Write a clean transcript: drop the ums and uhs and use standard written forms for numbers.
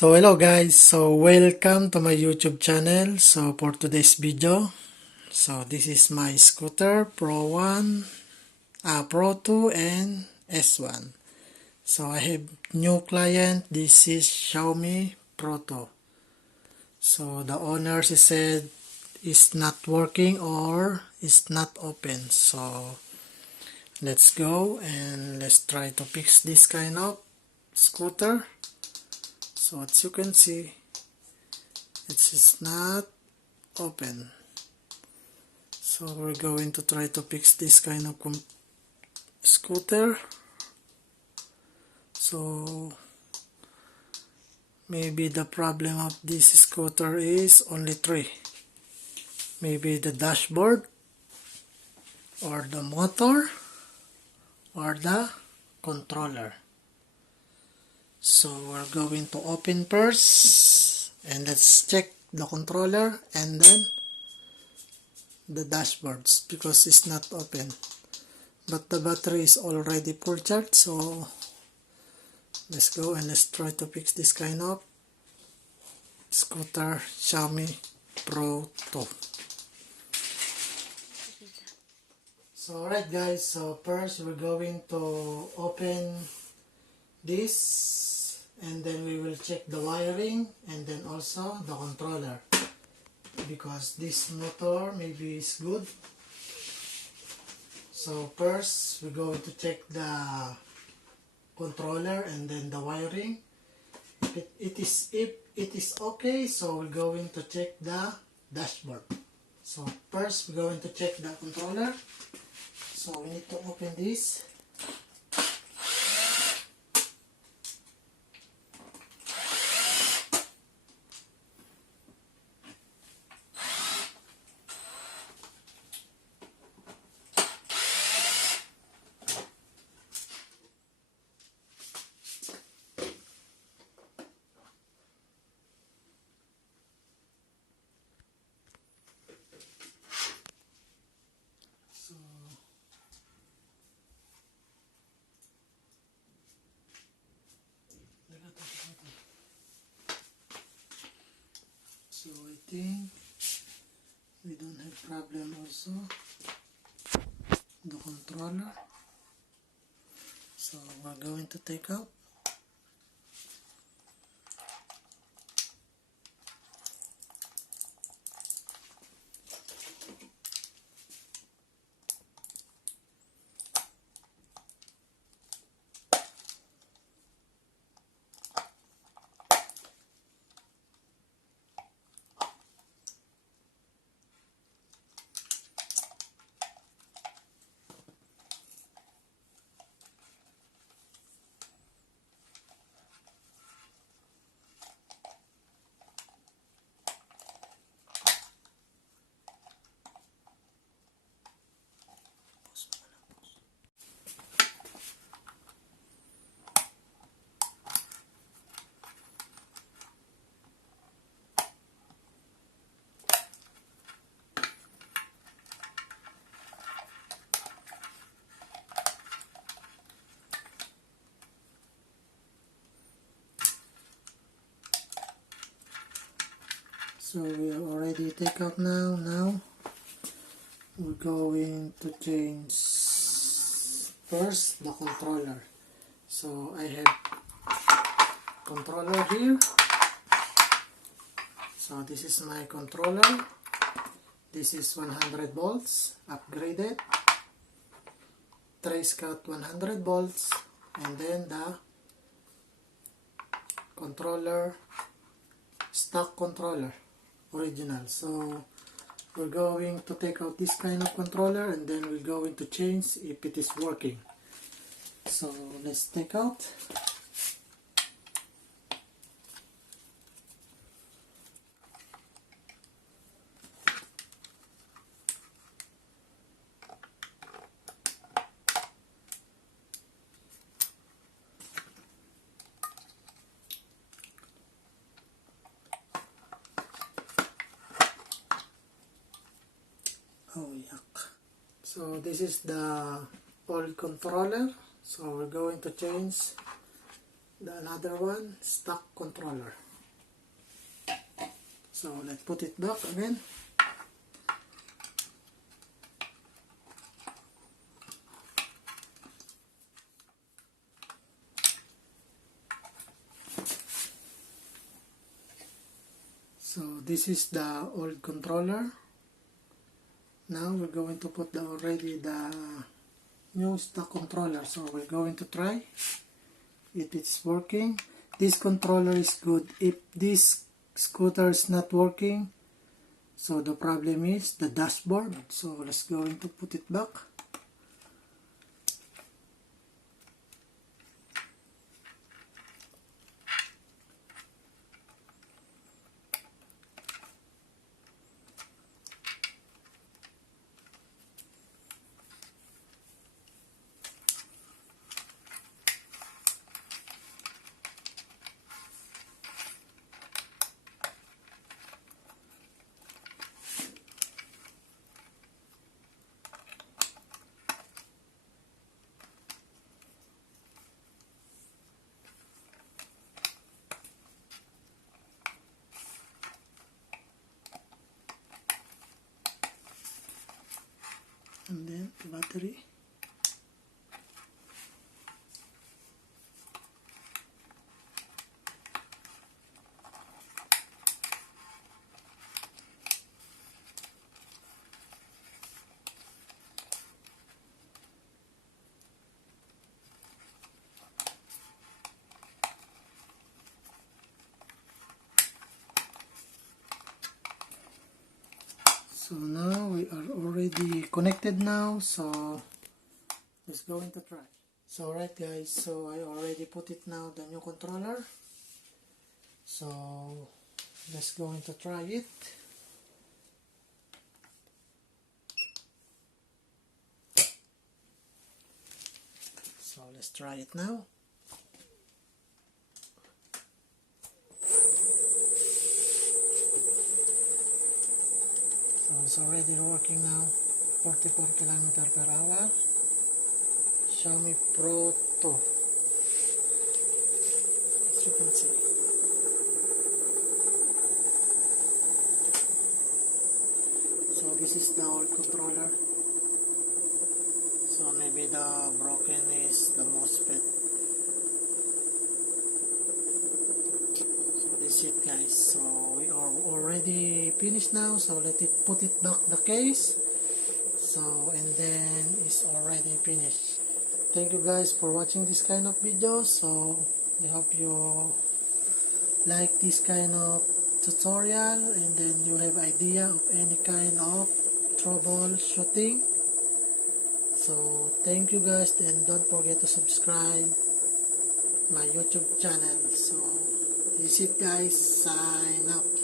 So hello guys, so welcome to my YouTube channel. So for today's video, so this is my scooter Pro 1, Pro 2 and S1. So I have new client. This is Xiaomi Pro 2. So the owner, she said it's not working or it's not open. So let's go and let's try to fix this kind of scooter. So as you can see, it's not open. So we're going to try to fix this kind of scooter. So maybe the problem of this scooter is only three. Maybe the dashboard, or the motor, or the controller. So we're going to open first, and let's check the controller and then the dashboards, because it's not open. But the battery is already full charged, so let's go and let's try to fix this kind of scooter Xiaomi Pro 2. So alright guys, so first we're going to open this, and then we will check the wiring and then also the controller, because this motor maybe is good. So first we're going to check the controller and then the wiring. If it is okay, so we're going to check the dashboard. So first we're going to check the controller. So we need to open this. So I think we don't have problem also the controller. So we're going to take out. So we have already take out now. Now we're going to change first the controller. So I have controller here. So this is my controller. This is 100 volts upgraded. Trace cut 100 volts, and then the controller, stock controller, original. So we're going to take out this kind of controller, and then we're going to change if it is working. So let's take out. Oh yuck. So this is the old controller. So we're going to change the another one, stock controller. So let's put it back again. So this is the old controller. Now we're going to put already the new stock controller. So we're going to try if it's working. This controller is good. If this scooter is not working, so the problem is the dashboard. So let's going to put it back. And then the battery. So now we are already connected now, so let's go into try. So right guys, so I already put it now, the new controller. So let's go into try it. So let's try it now. So it's already working now, 44 km/h. Xiaomi Pro2, as you can see. So this is the old controller. So maybe the broken is the MOSFET. So this is it guys. So we are already finished now. So let it put it back the case. So and then it's already finished. Thank you guys for watching this kind of videos. So I hope you like this kind of tutorial and then you have idea of any kind of troubleshooting. So thank you guys, and don't forget to subscribe my YouTube channel. So this is it guys, sign up.